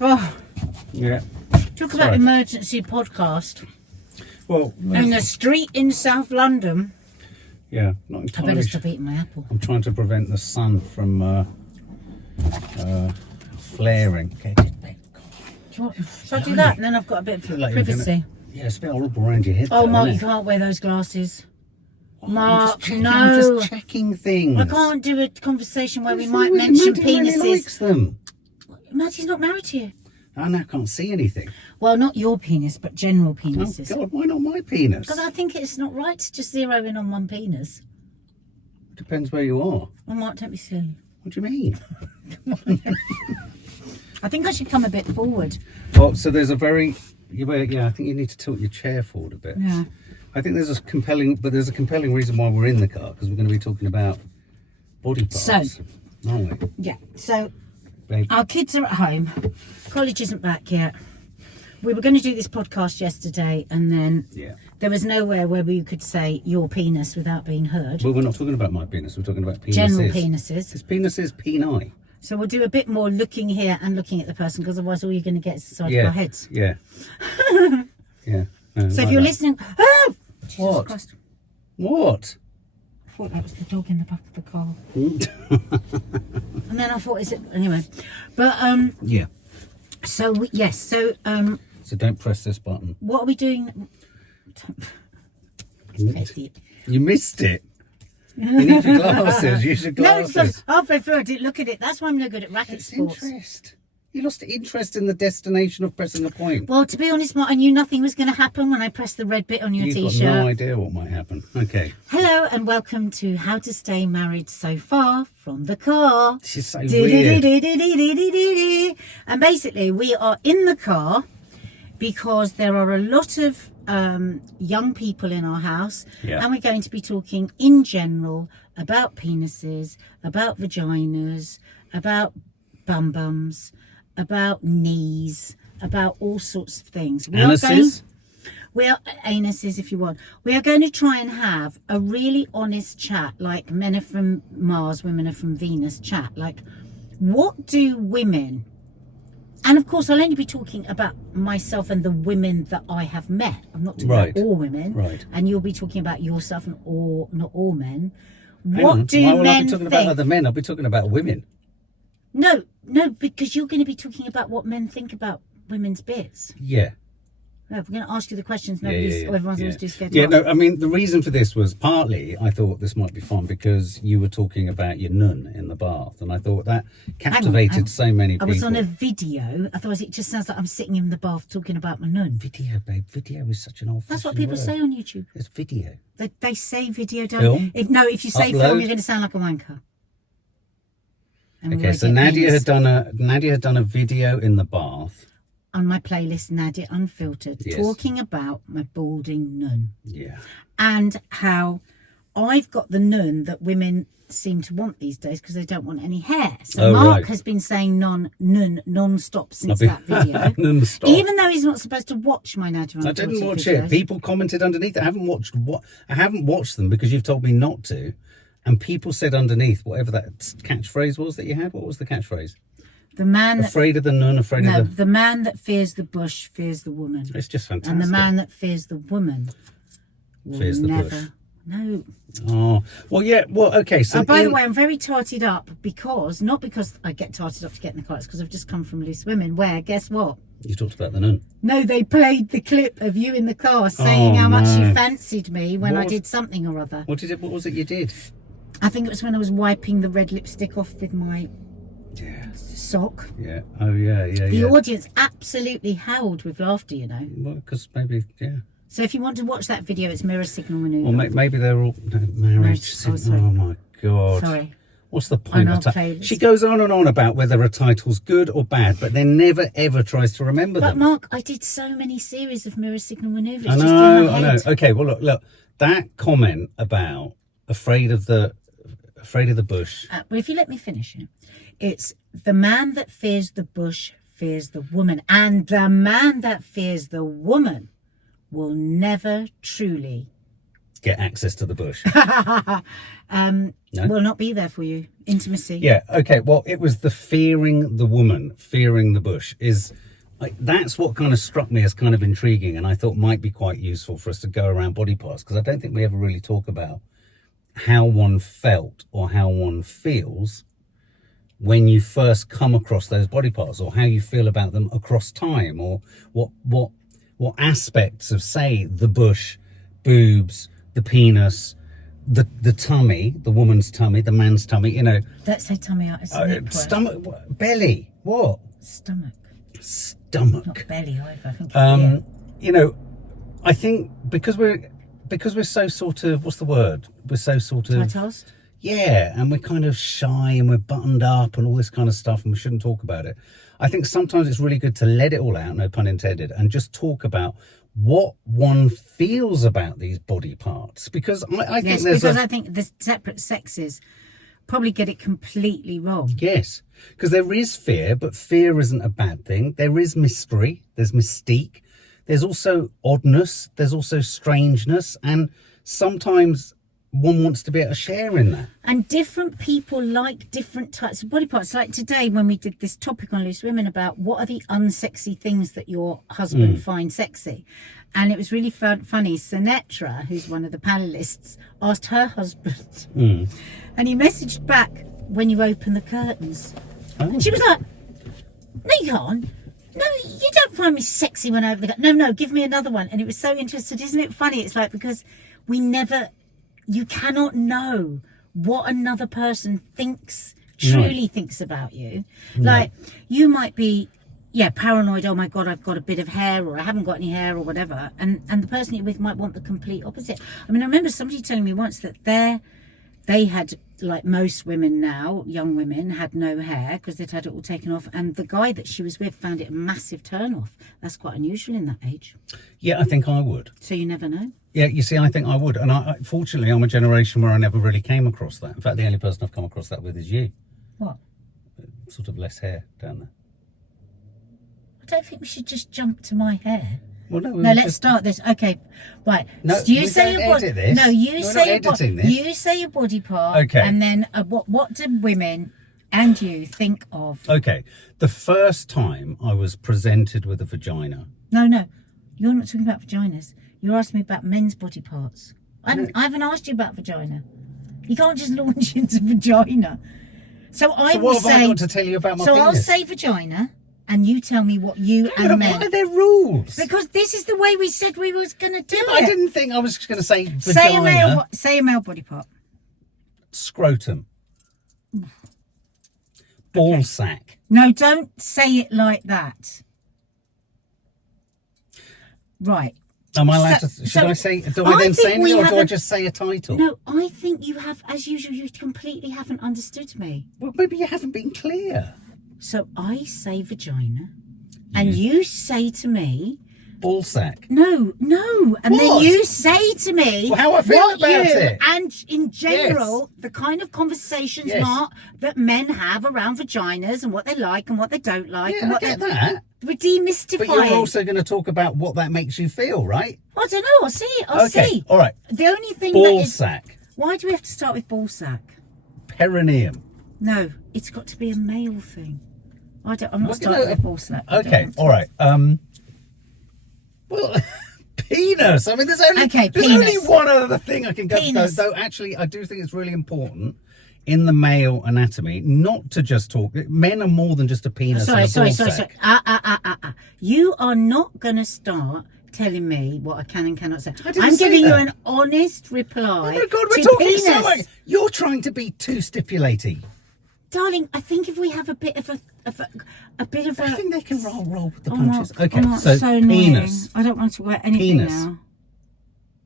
Oh, Yeah. talk about emergency podcast. Well, In a street in South London. yeah, not I entirely. better stop eating my apple. I'm trying to prevent the sun from flaring. Okay, Shall I do that? And then I've got a bit of like you're privacy. yeah, it's a bit horrible around your head. Oh, though, Mark, you isn't it? can't wear those glasses. I'm Mark, just checking, no. I'm just checking things. I can't do a conversation where we What's might wrong with mention Maddie? Maddie penises. likes them. Maddie's not married to you. I now can't see anything. Well, not your penis, but general Oh penises. God, why not my penis? Because I think it's not right to just zero in on one penis. Depends where you are. Oh, Mark, don't be silly. What do you mean? I think I should come a bit forward. Well, so there's a very yeah. I think you need to tilt your chair forward a bit. Yeah. I think there's a compelling reason why we're in the car, because we're going to be talking about body parts, So- aren't we? Yeah. So Babe? our kids are at home. College isn't back yet. We were going to do this podcast yesterday, and then Yeah. there was nowhere where we could say your penis without being heard. Well, we're not talking about my penis. We're talking about penises. General penises. Because penis is peni. So we'll do a bit more looking here and looking at the person, because otherwise all you're going to get is the side Yeah. of our heads. Yeah. Yeah. No, So like if you're that. listening, oh, Jesus What? Christ. What? I thought that was the dog in the back of the car. And then I thought, is it anyway? But Yeah. so yes. So So don't press this button. what are we doing? You missed it. You need your glasses. Use your No, glasses. halfway through I didn't look at it. That's why I'm no good at racket It's sports. interest. You lost interest in the destination of pressing a point. Well, to be honest, Mark, I knew nothing was going to happen when I pressed the red bit on your You've t-shirt. got no idea what might happen. Okay. Hello and welcome to How to Stay Married So Far from the Car. This is so weird. And basically, we are in the car because there are a lot of young people in our house, Yeah. and we're going to be talking in general about penises, about vaginas, about bum-bums, about knees, about all sorts of things. Anuses? We are anuses, if you want. We are going to try and have a really honest chat, like men are from Mars, women are from Venus chat. Like, what do women, and of course I'll only be talking about myself and the women that I have met. I'm not talking Right. about all women. Right. And you'll be talking about yourself and all, not all men. Hang What on. do Why will I men be talking think? about other men? I'll be talking about women. No, because you're going to be talking about what men think about women's bits. Yeah. No, we're going to ask you the questions. Yeah, Nobody's, yeah. everyone's yeah. always too scared to Yeah, ask. no, I mean, the reason for this was partly I thought this might be fun because you were talking about your nun in the bath, and I thought that captivated so many I people. was on a video. Otherwise, it just sounds like I'm sitting in the bath talking about my nun. Video, babe. Video is such an old. That's what people say on YouTube. It's video. They say video. Don't Film? if you say Upload? film, you're going to sound like a wanker. And we Okay, won't so get Nadia penis. had done a video in the bath. On my playlist, Nadia Unfiltered, Yes. talking about my balding nun Yeah. and how I've got the nun that women seem to want these days because they don't want any hair. So Oh, Mark right. has been saying nun non-stop since I've that video. been non-stop. Even though he's not supposed to watch my Nadia I Unfiltered didn't watch videos. it. People commented underneath. I haven't watched them because you've told me not to. And people said underneath, whatever that catchphrase was that you had. What was the catchphrase? The man that Afraid of the nun, afraid No, of the. the man that fears the bush fears the woman. It's just fantastic. And the man that fears the woman will Fears the never. bush. No. Oh, well, yeah. Well, okay. So, Oh, by the way, I'm very tarted up not because I get tarted up to get in the car, it's because I've just come from Loose Women, where, guess what? you talked about the nun. No, they played the clip of you in the car saying how much no. you fancied me when What I was- did something or other. What was it you did? I think it was when I was wiping the red lipstick off with my Yeah. sock. Yeah. Oh, yeah. The audience absolutely howled with laughter, you know. Well, because maybe, yeah. So if you want to watch that video, it's Mirror Signal Maneuver. Well, maybe they're all married. Oh, sorry. Oh my God. Sorry. What's the point I'll of that? play this. She goes on and on about whether a title's good or bad, but then never ever tries to remember But them. Mark, I did so many series of Mirror Signal Maneuver. I It's just in my know. head. Okay, well look. That comment about afraid of the bush. But if you let me finish it, it's the man that fears the bush fears the woman, and the man that fears the woman will never truly get access to the bush? Will not be there for you. Intimacy. Yeah, okay. Well, it was the fearing the woman, fearing the bush is... that's what kind of struck me as kind of intriguing, and I thought might be quite useful for us to go around body parts, because I don't think we ever really talk about how one felt or how one feels when you first come across those body parts, or how you feel about them across time, or what aspects of, say, the bush, boobs, the penis, the tummy, the woman's tummy, the man's tummy, you know. Don't say tummy out. It's stomach, belly, what? Stomach. Not belly either. I think you know, I think because we're so sort of, what's the word? We're so sort of tight-assed? Yeah, and we're kind of shy and we're buttoned up and all this kind of stuff, and we shouldn't talk about it. I think sometimes it's really good to let it all out, no pun intended, and just talk about what one feels about these body parts, because I think I think the separate sexes probably get it completely wrong. Yes, because there is fear, but fear isn't a bad thing. There is mystery, there's mystique, there's also oddness, there's also strangeness, and sometimes one wants to be able to share in that. And different people like different types of body parts. Like today when we did this topic on Loose Women about what are the unsexy things that your husband finds sexy. And it was really funny. Sinetra, who's one of the panellists, asked her husband. And he messaged back, when you open the curtains. Oh. And she was like, no, you can't. No, you don't find me sexy when I open the curtains. No, give me another one. And it was so interesting. Isn't it funny? It's like, because you cannot know what another person truly thinks about you. Like, you might be, paranoid, oh my God, I've got a bit of hair, or I haven't got any hair, or whatever. And the person you're with might want the complete opposite. I mean, I remember somebody telling me once that they had, like most women now, young women, had no hair because they'd had it all taken off. And the guy that she was with found it a massive turn off. That's quite unusual in that age. Yeah, I think I would. So you never know. Yeah, you see, I think I would. And fortunately, I'm a generation where I never really came across that. In fact, the only person I've come across that with is you. What? Sort of less hair down there. I don't think we should just jump to my hair. Well, no, let's start this. Okay, right. No, so you say your body. This. No, you We're say your body. You say your body part. Okay. And then what do women and you think of? Okay. The first time I was presented with a vagina. No, you're not talking about vaginas. You're asking me about men's body parts. I haven't asked you about vagina. You can't just launch into vagina. So I will say. Have I got to tell you about my So penis? I'll say vagina. And you tell me what you and men. Why are there rules? Because this is the way we said we was going to do it. I didn't think I was just going to say vagina. Say a male body part. Scrotum. Ball sack. No, don't say it like that. Right. Am I allowed to? Should I say? Do I then say anything, or do I just say a title? No, I think you have, as usual, you completely haven't understood me. Well, maybe you haven't been clear. So I say vagina, and you say to me, ball sack. No, and what? then you say to me, how I feel about it, and in general, the kind of conversations, Mark, that men have around vaginas and what they like and what they don't like, and what I get that. We're demystifying. But you're also going to talk about what that makes you feel, right? I don't know. I'll see. I'll see. All right. The only thing ball sack. Why do we have to start with ball sack? Perineum. No, it's got to be a male thing. I'm not starting with ball sack. Okay, all right. Well, penis. I mean, there's only one other thing I can go. Though actually, I do think it's really important in the male anatomy not to just talk. Men are more than just a penis and a ball sack. You are not going to start telling me what I can and cannot say. I'm giving you an honest reply. Oh my God, we're talking so much. You're trying to be too stipulating. Darling, I think if we have a bit of a I think they can roll with the punches. Okay, so penis. I don't want to wear anything now.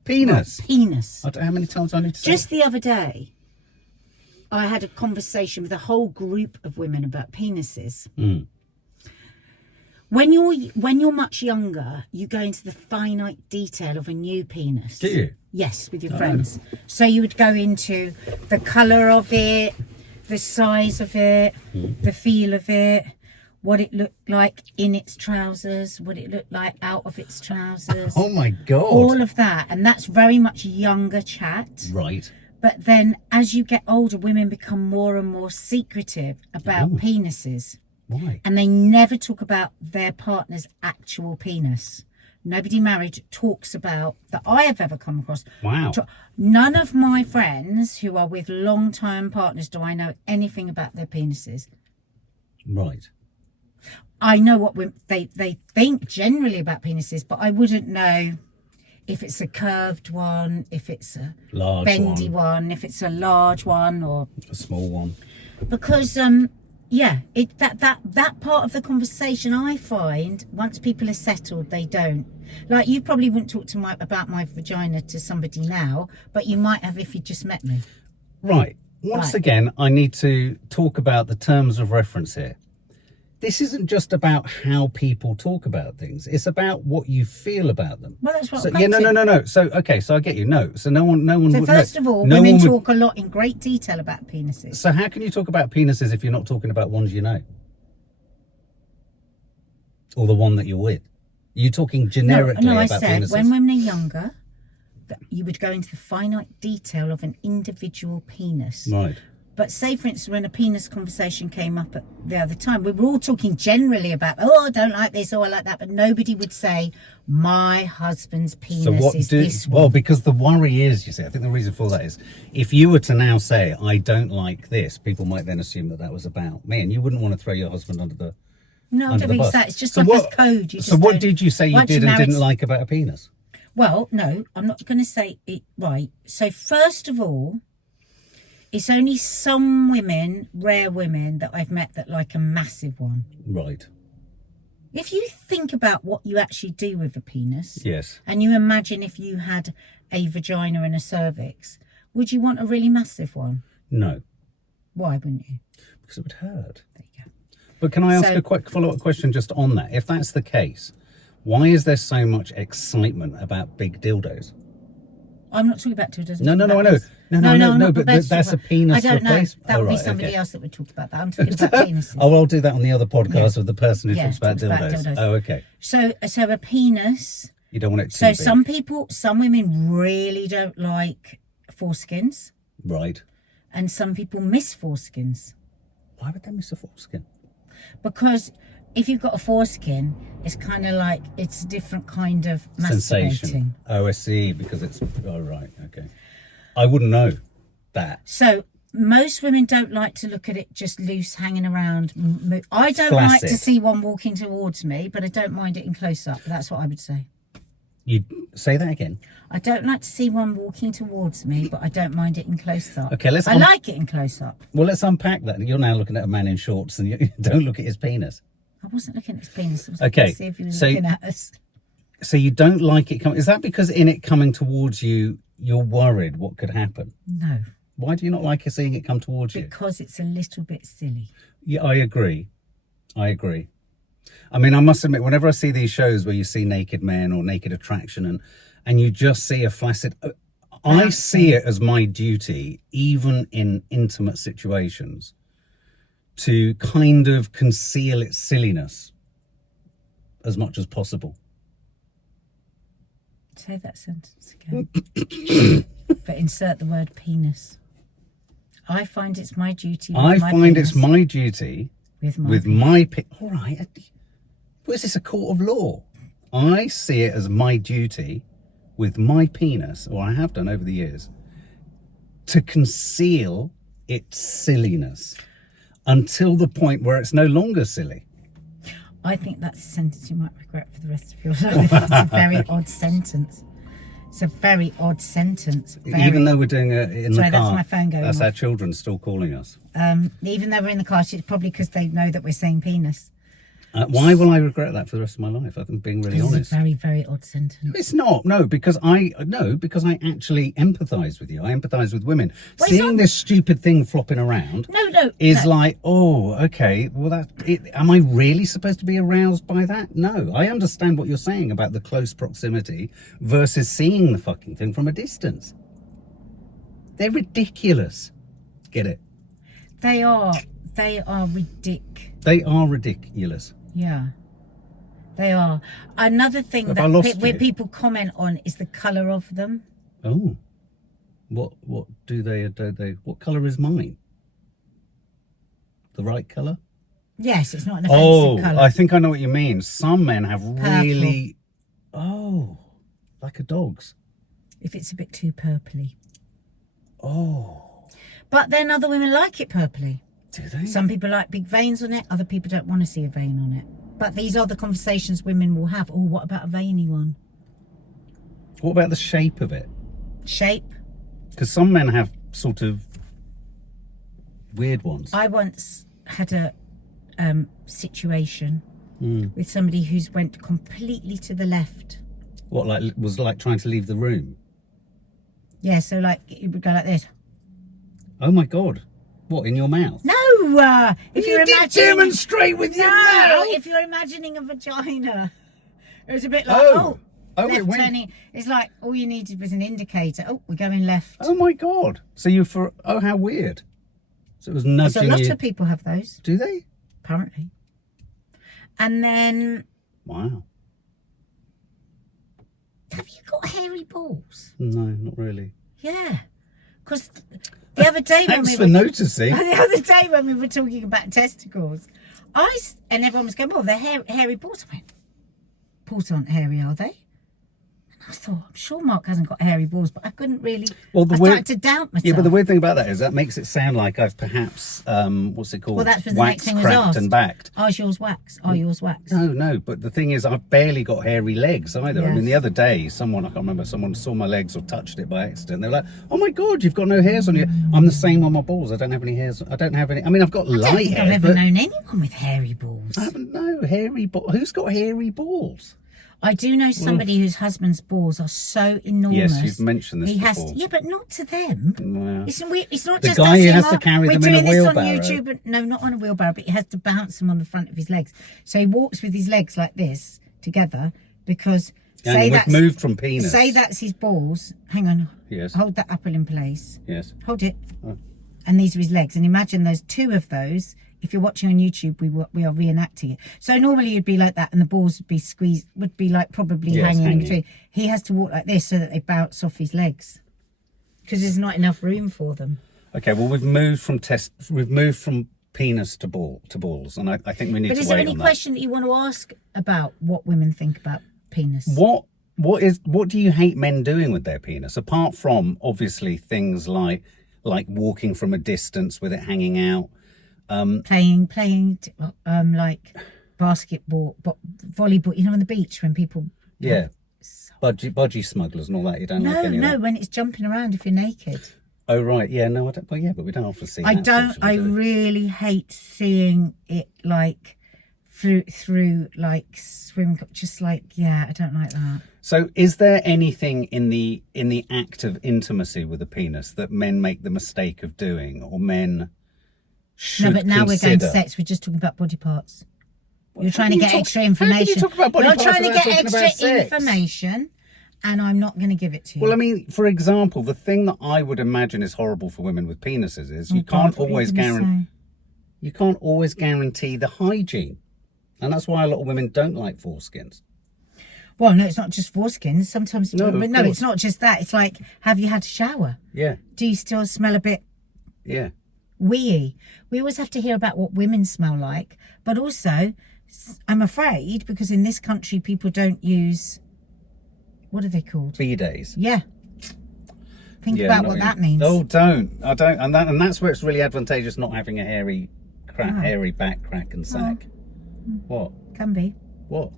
Penis. Penis. I don't know how many times I need to say. Just the other day, I had a conversation with a whole group of women about penises. When you're much younger, you go into the finite detail of a new penis. Do you? Yes, with your friends. So you would go into the colour of it, the size of it, the feel of it, what it looked like in its trousers, what it looked like out of its trousers. Oh my God. All of that. And that's very much younger chat. Right. But then as you get older, women become more and more secretive about penises. Why? And they never talk about their partner's actual penis. Nobody married talks about, that I have ever come across. Wow. None of my friends who are with long-term partners do I know anything about their penises. Right. I know what they think generally about penises, but I wouldn't know if it's a curved one, if it's a Large bendy one, if it's a large one, or a small one. because yeah, that part of the conversation, I find once people are settled, they don't. Like, you probably wouldn't talk to about my vagina to somebody now, but you might have if you just met me. Right. Once again, I need to talk about the terms of reference here. This isn't just about how people talk about things. It's about what you feel about them. Well, that's what. So, yeah, no. So, okay, so I get you. No, so no one. So first of all, women talk a lot in great detail about penises. So how can you talk about penises if you're not talking about ones you know, or the one that you're with? You're talking generically no, I about said penises. when women are younger, that you would go into the finite detail of an individual penis. Right. But say, for instance, when a penis conversation came up at the other time, we were all talking generally about, oh, I don't like this, or I like that, but nobody would say, my husband's penis is this one. Well, because the worry is, you see, I think the reason for that is, if you were to now say, I don't like this, people might then assume that that was about me, and you wouldn't want to throw your husband under the No, I don't think it's that. It's just so like what, a code. You just so what don't- did you say you once did you're and married- didn't like about a penis? Well, no, I'm not going to say it right. So first of all, it's only some women, rare women, that I've met that like a massive one. Right. If you think about what you actually do with a penis, Yes. and you imagine if you had a vagina and a cervix, would you want a really massive one? No. Why wouldn't you? Because it would hurt. There you go. But can I ask So- a quick follow-up question just on that? If that's the case, why is there so much excitement about big dildos? I'm not talking about dildos. No, I know. No, but that's a penis I don't know. replacement. That would be right, somebody okay. else that would talk about that. I'm talking about penises. Oh, I'll do that on the other podcast with the person who Yeah, talks about talks about dildos. dildos. Oh, okay. So a penis. You don't want it too So big. some women really don't like foreskins, Right. and some people miss foreskins. Why would they miss a foreskin? Because if you've got a foreskin, it's kind of like, it's a different kind of masturbating. Sensation. Oh, I see, because it's... Oh, right, okay. I wouldn't know that. So most women don't like to look at it just loose, hanging around. I don't like to Flaccid. see one walking towards me, but I don't mind it in close up. That's what I would say. You say that again? I don't like to see one walking towards me, but I don't mind it in close up. Okay, let's... I like it in close up. Well, let's unpack that. You're now looking at a man in shorts and you don't look at his penis. I wasn't looking at his penis. I was Okay, looking to see if he was so- looking at us. So you don't like it coming... Is that because in it coming towards you, you're worried what could happen? No, Why do you not like seeing it come towards you? because it's a little bit silly. Yeah, I agree. I mean, I must admit, whenever I see these shows where you see naked men or naked attraction and you just see a flaccid... I see it as my duty, even in intimate situations, to kind of conceal its silliness as much as possible. Say that sentence again. But insert the word penis. I find it's my duty. With I my find penis, it's my duty with my with penis. my... All right. What is this, a court of law? I see it as my duty with my penis, or I have done over the years, to conceal its silliness until the point where it's no longer silly. I think that's a sentence you might regret for the rest of your life. It's a very odd sentence. It's a very odd sentence. Even though we're doing it in Sorry, the car, that's my phone going that's off. our children still calling us. Even though we're in the car, it's probably because they know that we're saying penis. Why will I regret that for the rest of my life? I'm being really It's honest. a very, very odd sentence. It's not, because I actually empathise with you. I empathise with women. Well, it's Seeing not- this stupid thing flopping around is like, oh, okay, well, am I really supposed to be aroused by that? No, I understand what you're saying about the close proximity versus seeing the fucking thing from a distance. They're ridiculous. Get it? They are ridiculous. They are ridiculous. Yeah, they are. Another thing Have I lost where you? people comment on is the colour of them. Oh, what do they? What colour is mine? The right colour? Yes, it's not an Oh, offensive colour. I think I know what you mean. Some men have really, like a dog's. If it's a bit too purpley. Oh, But then other women like it purpley. do they? Some people like big veins on it. Other people don't want to see a vein on it. But these are the conversations women will have. Oh, what about a veiny one? What about the shape of it? Shape. Because some men have sort of weird ones. I once had a situation with somebody who's went completely to the left. What, was like trying to leave the room? Yeah, so like it would go like this. Oh my God! What, in your mouth? No, if you're did imagining, demonstrate with your no, mouth. if you're imagining a vagina, it was a bit like Oh, it left went. turning. It's like all you needed was an indicator. Oh, we're going left. Oh my God! So how weird. So it was So a nudging lot you. of people have those, Do they? apparently. And then, Wow. have you got hairy balls? No, not really. Yeah, because the other day when Thanks we for were noticing. the other day when we were talking about testicles, and everyone was going, "Oh, they're hairy balls." I went, "Balls aren't hairy, are they?" And I thought, "I'm sure Mark hasn't got hairy balls," but I couldn't really. Well, I started to doubt myself. Yeah, but the weird thing about that is that makes it sound like I've perhaps what's it called? Well, that's what the next Waxed, thing was cracked, asked. and backed. Are yours wax? Are yours wax? No, but the thing is, I've barely got hairy legs either. I Yes. mean, the other day, I can't remember, someone saw my legs or touched it by accident. They were like, "Oh my God, you've got no hairs on you." I'm the same on my balls. I don't have any hairs. I don't have any. I mean, I've got I don't light think hair, I've ever but known anyone with hairy balls. I haven't. No hairy balls. Who's got hairy balls? I do know somebody whose husband's balls are so enormous. Yes, you've mentioned this he has before. To, yeah, but not to them. Well, It's not The just guy us who saying, has to "Oh, carry we're them in a doing this on wheelbarrow." YouTube." No, not on a wheelbarrow, but he has to bounce them on the front of his legs. So he walks with his legs like this together because and we've moved from penis. Say that's his balls. Hang on. Yes. Hold that apple in place. Yes. Hold it. Oh. And these are his legs. And imagine those two of those. If you're watching on YouTube, we are reenacting it. So normally you'd be like that, and the balls would be squeezed, would be like probably Yes, hanging in hanging. between. He has to walk like this so that they bounce off his legs because there's not enough room for them. Okay. Well, we've moved from penis to balls, and I think we need But to is wait there any on that. question that you want to ask about what women think about penis? What do you hate men doing with their penis, apart from obviously things like walking from a distance with it hanging out? Playing like basketball, volleyball. You know, on the beach when people. Yeah, budgie smugglers and all that. You don't like any of No, that? when it's jumping around if you're naked. Oh right, yeah, no, I don't. Well, yeah, but we don't often see. I that, don't. usually, I do we? really hate seeing it like through like swim. Just like I don't like that. So, is there anything in the act of intimacy with a penis that men make the mistake of doing, or men should No, but now we're going to consider? sex. We're just talking about body parts. You're How trying to can you get talk- extra how can you information. talk about body You're parts trying to without get talking about extra sex? information, and I'm not going to give it to you. Well, I mean, for example, the thing that I would imagine is horrible for women with penises is you can't always guarantee the hygiene, and that's why a lot of women don't like foreskins. Well, no, it's not just foreskins. Sometimes, No, of but no, course. it's not just that. It's like, have you had a shower? Yeah, Do you still smell a bit yeah. wee? We always have to hear about what women smell like, but also, I'm afraid, because in this country people don't use, what are they called? B-days. Yeah. Think Yeah, about not what really. that means. Oh, don't. I don't. And that's where it's really advantageous not having a hairy back crack and sack. What? Can be. What?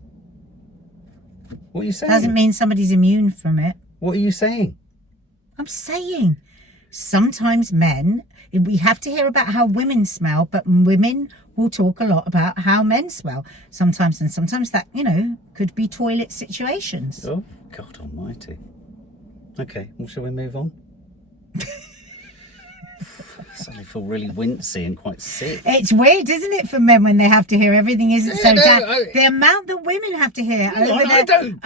What are you saying? Doesn't mean somebody's immune from it. What are you saying? I'm saying sometimes men, we have to hear about how women smell, but women will talk a lot about how men smell sometimes, and sometimes that, could be toilet situations. Oh, God almighty. Okay, well, shall we move on? I suddenly feel really wincy and quite sick. It's weird, isn't it, for men when they have to hear everything isn't so no, bad. The amount that women have to hear. I don't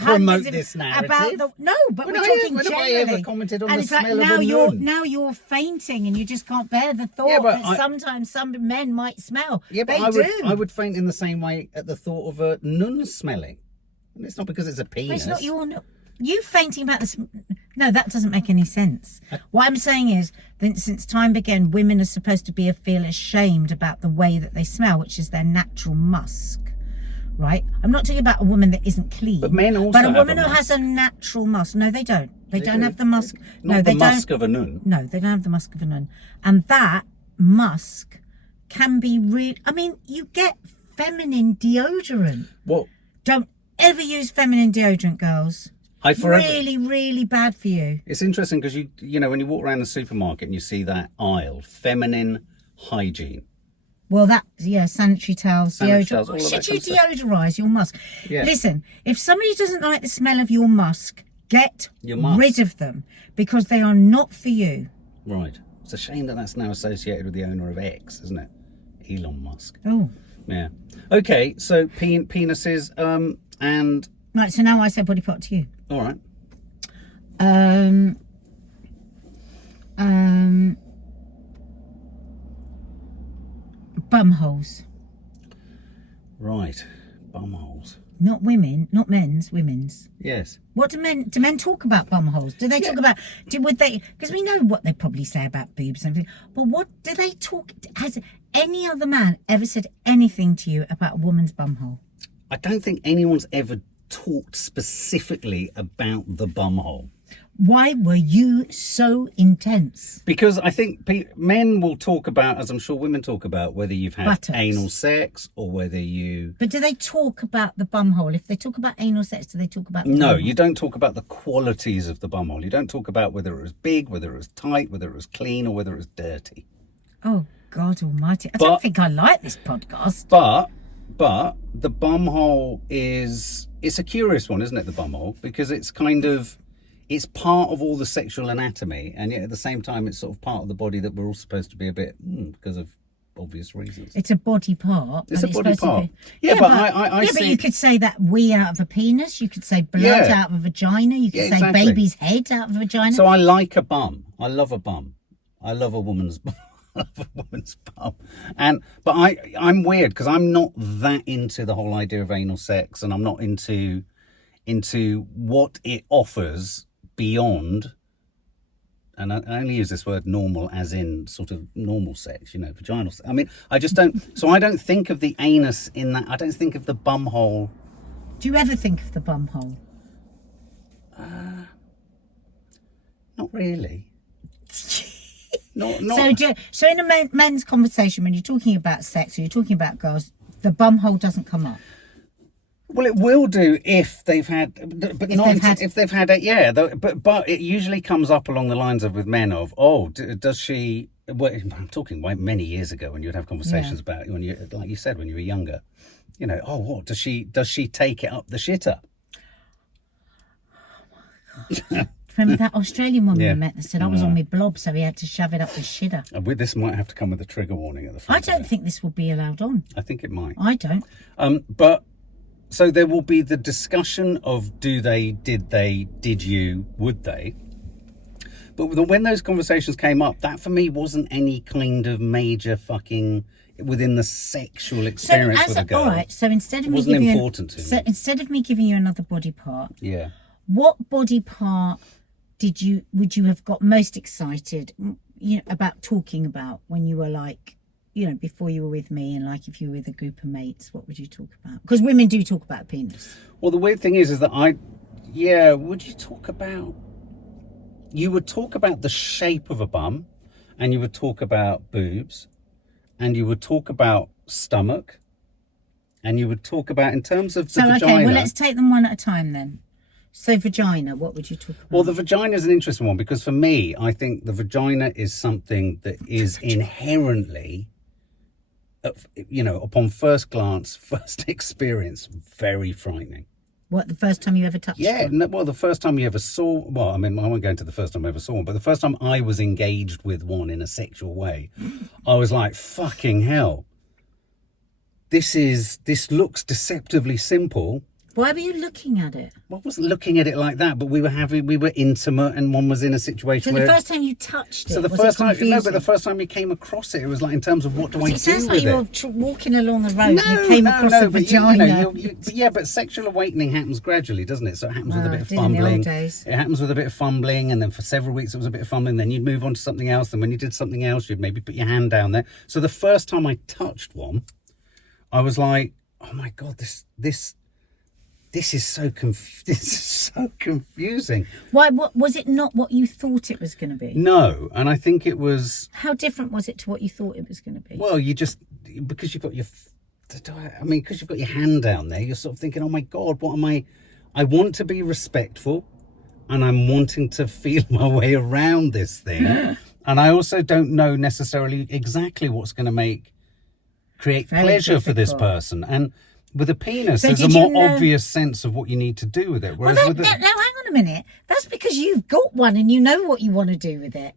promote this narrative. But When we're talking when generally. have I ever commented on And the it's like smell now of a nun? now you're fainting and you just can't bear the thought Yeah, but that sometimes some men might smell. Yeah, but they I would faint in the same way at the thought of a nun smelling. And it's not because it's a penis. But it's not you fainting about this. No, that doesn't make any sense. What I'm saying is that since time began, women are supposed to feel ashamed about the way that they smell, which is their natural musk. Right? I'm not talking about a woman that isn't clean. But men also But a have woman a who musk. has a natural musk. No, they don't. They don't do. have the musk. Not No, the they musk don't. of a nun. No, they don't have the musk of a nun. And that musk can be real. I mean, you get feminine deodorant. Well, Don't ever use feminine deodorant, girls. I forever. Really, really bad for you. It's interesting because you know when you walk around the supermarket and you see that aisle, feminine hygiene. Well, sanitary towels, Sanitary deodorant. towels, all of that Should you kind of stuff. deodorise your musk? Yeah. Listen, if somebody doesn't like the smell of your musk, get Your musk. rid of them because they are not for you. Right. It's a shame that that's now associated with the owner of X, isn't it? Elon Musk. Oh. Yeah. Okay. So penises and Right, so now I say body part to you. all right. Bum holes. Right. Bumholes. Not women, not men's, women's. Yes. What do men talk about bum holes? Do they talk about, would they, because we know what they probably say about boobs and everything, but what do they talk, has any other man ever said anything to you about a woman's bum hole? I don't think anyone's ever talked specifically about the bumhole. Why were you so intense? Because I think men will talk about, as I'm sure women talk about, whether you've had Buttocks. anal sex or whether you... But do they talk about the bum hole? If they talk about anal sex, do they talk about the No, bum you don't talk about the qualities of the bumhole. You don't talk about whether it was big, whether it was tight, whether it was clean or whether it was dirty. hole? Oh, God almighty. I don't think I like this podcast. But the bumhole it's a curious one, isn't it, the bumhole? Because it's kind of... It's part of all the sexual anatomy, and yet at the same time, it's sort of part of the body that we're all supposed to be a bit because of obvious reasons. It's a body part. It's and a body supposed to part. be- Yeah, but I but see. you could say that wee out of a penis. You could say blood Yeah. out of a vagina. You could Yeah, say exactly. baby's head out of a vagina. So I like a bum. I love a bum. I love a woman's bum. I love a woman's bum. But I'm weird because I'm not that into the whole idea of anal sex, and I'm not into what it offers beyond, and I only use this word normal as in sort of normal sex, vaginal sex. I mean, I just don't, so I don't think of the anus in that, I don't think of the bum hole. Do you ever think of the bum hole? Not really. Not So in a men's conversation, when you're talking about sex or you're talking about girls, the bum hole doesn't come up. well, it will do if they've had, but if they've had it, yeah. But it usually comes up along the lines of with men of, does she? Well, I'm talking many years ago when you'd have conversations about when you, like you said, when you were younger. What does she take it up the shitter? Remember that Australian woman Yeah. I met that said I was on my blob, so he had to shove it up the shitter. This might have to come with a trigger warning at the front. I don't think this will be allowed on. I think it might. I don't. But so there will be the discussion of did you, would they? But when those conversations came up, that for me wasn't any kind of major fucking within the sexual experience with a girl. All right. So instead of It me wasn't giving important to me. instead of me giving you another body part, Yeah. what body part would you have got most excited, about talking about when you were like, before you were with me, and like if you were with a group of mates, what would you talk about? Because women do talk about penis. Well, the weird thing is that would you talk about? You would talk about the shape of a bum, and you would talk about boobs, and you would talk about stomach, and you would talk about in terms of the vagina. Okay, well, let's take them one at a time then. So vagina, what would you talk about? Well, the vagina is an interesting one because for me, I think the vagina is something that is inherently, upon first glance, first experience, very frightening. What, the first time you ever touched Yeah, one? no, well, the first time you ever saw, well, I mean, I won't go into the first time I ever saw one, but the first time I was engaged with one in a sexual way, I was like, fucking hell. This looks deceptively simple. Why were you looking at it? Well, I wasn't looking at it like that, but we were intimate, and one was in a situation So where... the first time you touched it, So the was first it time, confusing? no, but the first time you came across it, it was like, in terms of what do I do It sounds like with you it? were walking along the road and you came across a but vagina. yeah, but sexual awakening happens gradually, doesn't it? So it happens with a bit of it did in the old fumbling. days. It happens with a bit of fumbling, and then for several weeks it was a bit of fumbling. Then you'd move on to something else. And when you did something else, you'd maybe put your hand down there. So the first time I touched one, I was like, oh my god, this is so confusing. Why? What was it? Not what you thought it was going to be? No, and I think it was. How different was it to what you thought it was going to be? Well, because you've got because you've got your hand down there, you're sort of thinking, oh my god, what am I? I want to be respectful, and I'm wanting to feel my way around this thing, and I also don't know necessarily exactly what's going to create Very pleasure for this difficult. person. And with a penis, So there's a did you more know- obvious sense of what you need to do with it. Well, Whereas now hang on a minute. That's because you've got one and you know what you want to do with it.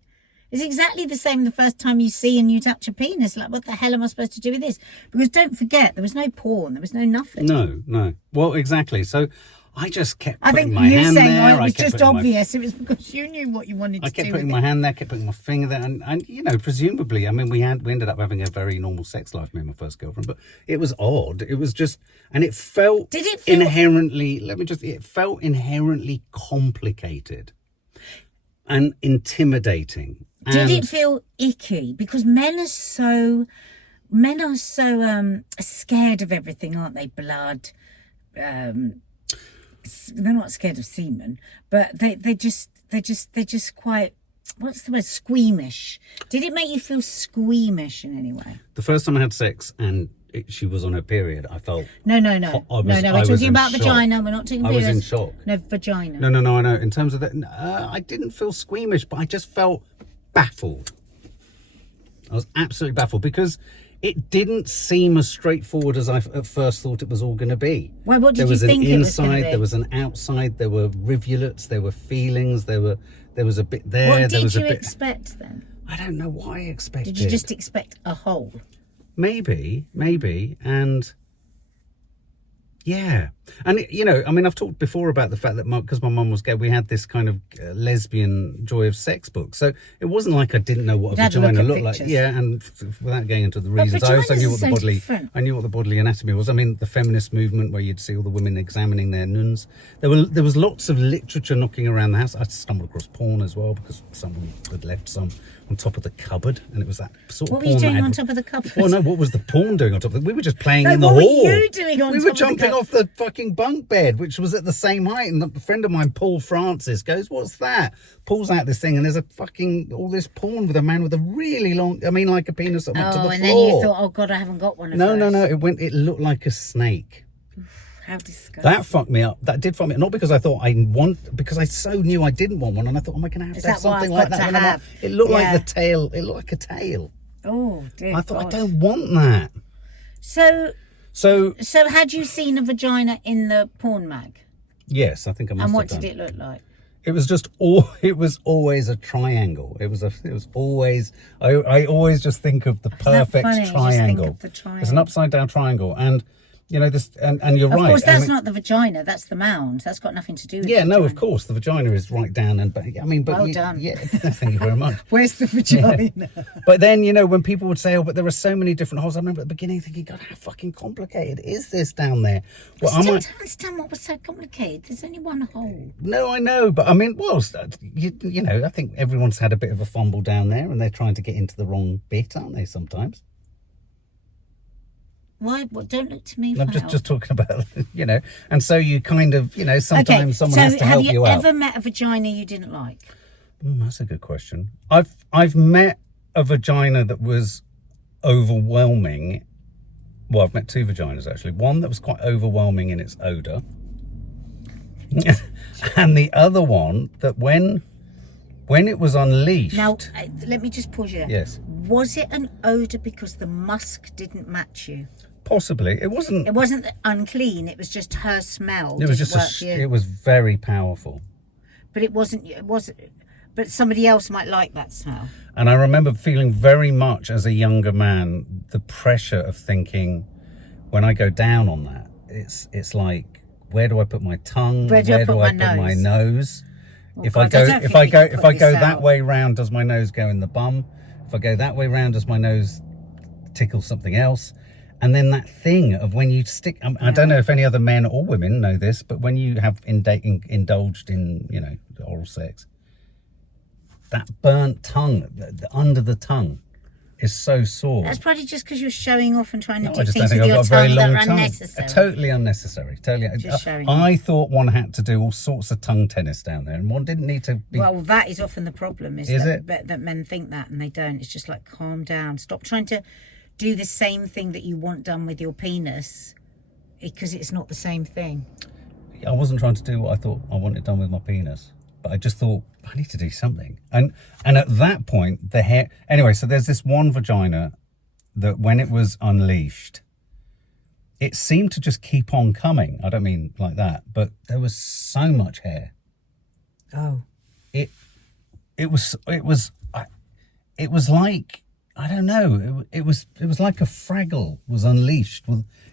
It's exactly the same the first time you see and you touch a penis. Like, what the hell am I supposed to do with this? Because don't forget, there was no porn. There was no nothing. No. Well, exactly. So I just kept I putting think my you hand saying, there. oh, it I was kept just putting my obvious. It was because you knew what you wanted to I do kept with putting it. my hand there, kept putting my finger there, and presumably, I mean, we ended up having a very normal sex life, me and my first girlfriend, but it was odd. It was just, and it felt Did it feel- it felt inherently complicated and intimidating. Did it feel icky? Because men are so scared of everything, aren't they? Blood. They're not scared of semen, but they're just quite, what's the word, squeamish. Did it make you feel squeamish in any way? The first time I had sex and she was on her period, I felt No. I was We're talking in about shock. vagina. We're not talking I was in penis. shock. No, vagina. No, I know. In terms of that, I didn't feel squeamish, but I just felt baffled. I was absolutely baffled because it didn't seem as straightforward as I at first thought it was all going to be. Why? What did There you was an think it was going to inside, be? there was an outside, there were rivulets, there were feelings, there was a bit there. What there did was you a bit. expect then? I don't know what I expected. Did you just expect a hole? Maybe, and yeah, and I mean, I've talked before about the fact that because my mum was gay, we had this kind of lesbian joy of sex book. So it wasn't like I didn't know what You'd a had a look vagina at looked like. pictures. Yeah, and without going into the reasons, I also vaginas knew are what the so bodily, different. I knew what the bodily anatomy was. I mean, the feminist movement where you'd see all the women examining their nuns. There was lots of literature knocking around the house. I stumbled across porn as well because someone had left some on top of the cupboard, and it was that sort What of were you porn doing that on had- top of the cupboard? Well, no, what was the porn doing on top of it? We were just playing in the what were hall. you doing on We top were of the jumping cupboard? off the fucking bunk bed, which was at the same height. And a friend of mine, Paul Francis, goes, "What's that?" Pulls out this thing, and there's all this porn with a man with a really long, I mean, like a penis that went to the and floor. then you thought, oh God, I haven't got one of No, those. it looked like a snake. How disgusting. That fucked me up. That did fuck me up. Not because I thought because I so knew I didn't want one, and I thought, am I going to Is have that what something I've like got that to when I'm have? It looked Yeah. like the tail. It looked like a tail. Oh dear. I thought, God. I don't want that. So had you seen a vagina in the porn mag? Yes, I think I must And what have did done. it look like? It was it was always a triangle. It was always, I always just think of the perfect funny? You just think triangle. of the triangle. It's an upside down triangle. And, this, and you're Of right. course, I that's mean, not the vagina. That's the mound. That's got nothing to do with yeah, the no, vagina. of course. The vagina is right down and back. I mean, but Well done. yeah, thank you very much. Where's the vagina? But then, when people would say, oh, but there are so many different holes, I remember at the beginning thinking, God, how fucking complicated is this down there? Well, I still don't understand what was so complicated. There's only one hole. No, I know, but I mean, well, I think everyone's had a bit of a fumble down there, and they're trying to get into the wrong bit, aren't they? Sometimes. Why? What? Don't look to me for I'm help. just talking about, and so you kind of, sometimes someone has to help you out. Have you ever met a vagina you didn't like? That's a good question. I've met a vagina that was overwhelming. Well, I've met two vaginas actually. One that was quite overwhelming in its odor, and the other one that when it was unleashed. Now, let me just pause you there. Yes. Was it an odour because the musk didn't match you? Possibly. It wasn't. It wasn't unclean. It was just her smell. It was didn't just work for you. it was very powerful. But it wasn't. It wasn't. But somebody else might like that smell. And I remember feeling very much as a younger man the pressure of thinking, when I go down on that, it's like, where do I put my tongue? Where do I put my nose? Oh, if God, I go if I go that way round, does my nose go in the bum? If I go that way round, does my nose tickle something else? And then that thing of when you stick, I don't know if any other men or women know this, but when you have indulged in, you know, oral sex, that burnt tongue, under the tongue, is so sore. That's probably just because you're showing off and trying to do I just things don't think with I've your got a very tongue that long are tongue. unnecessary. Totally unnecessary. Totally. Just showing I thought one had to do all sorts of tongue tennis down there, and one didn't need to be. Well, that is often the problem. Is that men think that and they don't. It's just like, calm down. Stop trying to do the same thing that you want done with your penis, because it's not the same thing. I wasn't trying to do what I thought I wanted done with my penis, but I just thought I need to do something. And at that point, the hair. Anyway, so there's this one vagina that when it was unleashed, it seemed to just keep on coming. I don't mean like that, but there was so much hair. Oh. It was like, I don't know. It was like a Fraggle was unleashed.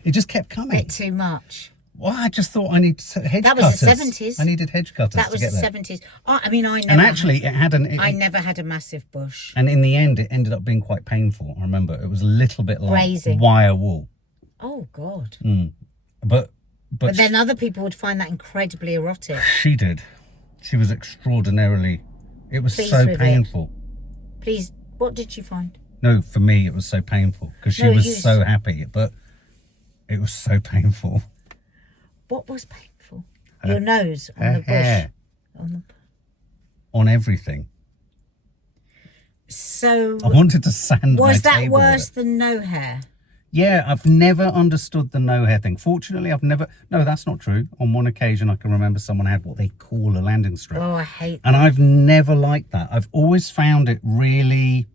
It just kept coming. Bit too much. Well, I just thought I needed hedge That cutters. was the 70s. I needed hedge cutters That was to get the there. 70s. I mean, I never. And actually, it had an. I never had a massive bush. And in the end, it ended up being quite painful. I remember it was a little bit like Grazing. wire wool. Oh God. But But then other people would find that incredibly erotic. she did. She was extraordinarily. It was Pleased so with it. painful. Please, what did you find? No, for me, it was so painful because she was so happy, but it was so painful. What was painful? Your nose on Her the bush. hair. On everything. So I wanted to sand my was that table with worse it. than no hair? Yeah, I've never understood the no hair thing. Fortunately, I've never. No, that's not true. On one occasion, I can remember someone had what they call a landing strap. Oh, I hate And I've never liked that. I've always found it really.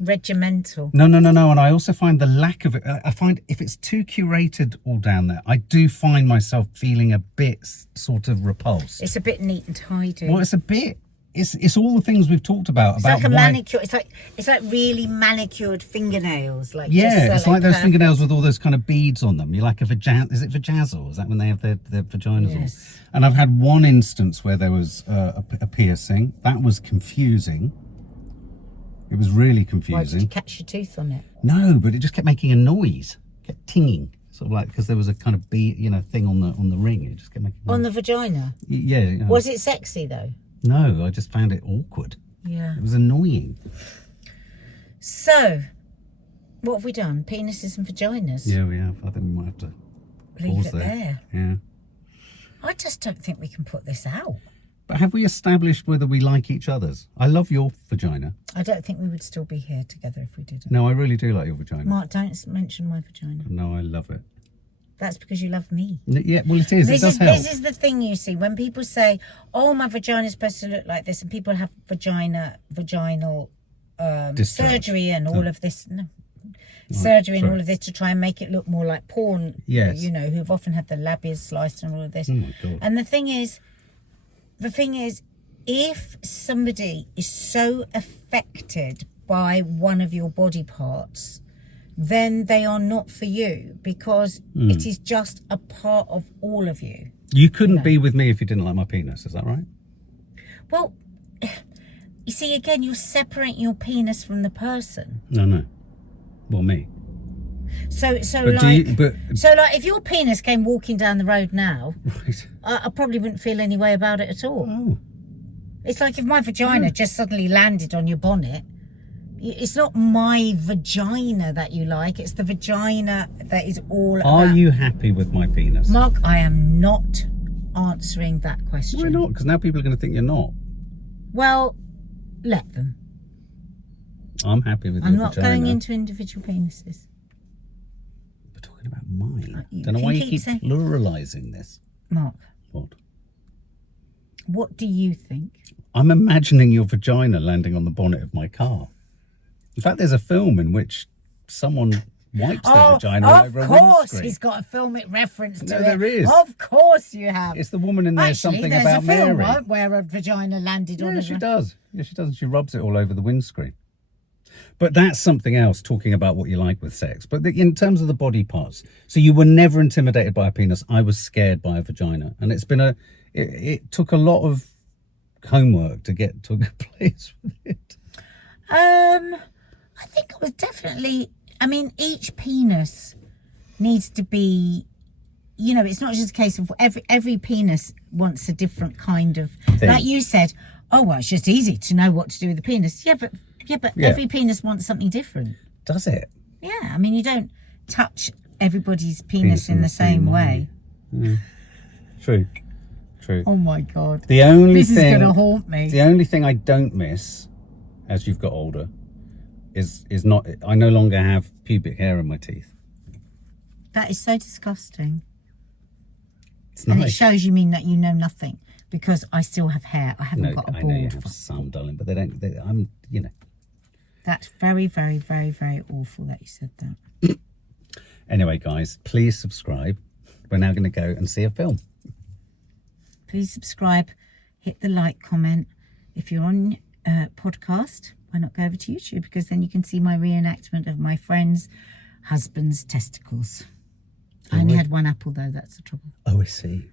regimental. No. And I also find the lack of it. I find if it's too curated all down there, I do find myself feeling a bit sort of repulsed. It's a bit neat and tidy. Well, it's a bit. It's all the things we've talked about. It's like a manicure. It's like really manicured fingernails. Like Yeah, it's like those perfect. fingernails with all those kind of beads on them. You're like a is it vajazzle? Is that when they have their vaginas Yes. on? And I've had one instance where there was a piercing. That was confusing. It was really Why, confusing. did you catch your tooth on it? No, but it just kept making a noise. It kept tinging. Sort of like, because there was a kind of thing on the ring. It just kept making On the vagina? Yeah. Was it sexy though? No, I just found it awkward. Yeah. It was annoying. So, what have we done? Penises and vaginas? Yeah, we have. I think we might have to Leave pause it there. there. Yeah. I just don't think we can put this out. But have we established whether we like each other's? I love your vagina. I don't think we would still be here together if we didn't. No, I really do like your vagina. Mark, don't mention my vagina. No, I love it. That's because you love me. Yeah, well, it is. It does help. This is the thing, you see. When people say, "Oh, my vagina is supposed to look like this," and people have vaginal Discharge. surgery and all of this, surgery and sorry. all of this to try and make it look more like porn. Yes. You know, who've often had the labias sliced and all of this. Oh my God. And the thing is, if somebody is so affected by one of your body parts, then they are not for you, because it is just a part of all of you. You couldn't be with me if you didn't like my penis. Is that right? Well, you see, again, you're separating your penis from the person. No. Well, me. So But if your penis came walking down the road now, right. I probably wouldn't feel any way about it at all. Oh. It's like if my vagina just suddenly landed on your bonnet. It's not my vagina that you like. It's the vagina that is all Are about. you happy with my penis? Mark, I am not answering that question. Why not? Because now people are going to think you're not. Well, let them. I'm happy with I'm your not vagina. going into individual penises. We're talking about mine. You Don't know can why you keep keep saying- pluralising this. Mark, What? what do you think? I'm imagining your vagina landing on the bonnet of my car. In fact, there's a film in which someone wipes their vagina all over a Of course, windscreen. he's got a filmic reference to No, it. there is. Of course you have. It's the woman in There's Actually, Something there's About a film, Mary. right, where a vagina landed on Yeah, a... she does. Yeah, she does. She rubs it all over the windscreen. But that's something else, talking about what you like with sex. But in terms of the body parts, so you were never intimidated by a penis. I was scared by a vagina. And it's been it took a lot of homework to get to a good place with it. I think I was definitely... I mean, each penis needs to be... You know, it's not just a case of every penis wants a different kind of... Thing. Like you said, oh, well, it's just easy to know what to do with the penis. Yeah, but every penis wants something different. Does it? Yeah, I mean, you don't touch everybody's penis in the same way. Yeah. True. Oh my God. The only This is going to haunt me. The only thing I don't miss, as you've got older, is not... I no longer have pubic hair in my teeth. That is so disgusting. It's And nice. it shows you mean that you know nothing, because I still have hair. I haven't got a I know you bald. have some, darling, but I'm, you know. That's very, very, very, very awful that you said that. Anyway, guys, please subscribe. We're now going to go and see a film. Please subscribe, hit the like, comment. If you're on podcast, why not go over to YouTube? Because then you can see my reenactment of my friend's husband's testicles. I only had one apple though, that's the trouble. Oh, I see.